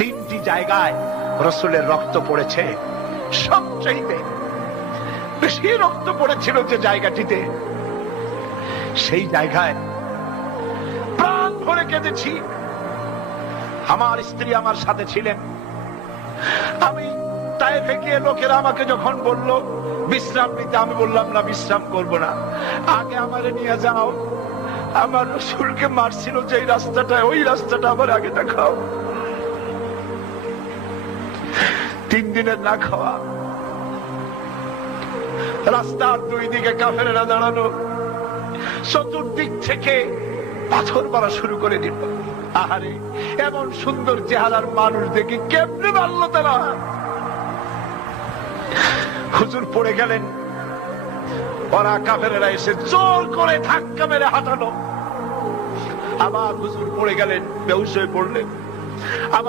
তিনটি জায়গায় রাসূলের রক্ত পড়েছে। সবচেয়ে বেশি রক্ত পড়েছিল যে জায়গাটিতে, সেই জায়গায় প্রাণ ভরে কেঁদেছি। আমার স্ত্রী আমার সাথে ছিলেন। আমি তায়েফে গিয়ে লোকেরা আমাকে যখন বলল বিশ্রাম নিতে, আমি বললাম না, বিশ্রাম করব না, আগে আমারে নিয়ে যাও। আমার রাসূলকে মারছিল যে রাস্তাটা, ওই রাস্তাটা আমার আগে দেখাও। 3 দিনের না খাওয়া, রাস্তার দুই দিকে কাফেরেরা দাঁড়ানো, চতুর্দিক থেকে পাথর মারা শুরু করে দিল। আহারে, এমন সুন্দর চেহারার মানুষ দেখি কেমনে মারল তারা। হুজুর পড়ে গেলেন, ওরা কাফেরেরা এসে জোর করে ধাক্কা মেরে হাঁটালো। আবার হুজুর পড়ে গেলেন, বেহুশ হয়ে পড়লেন। আবার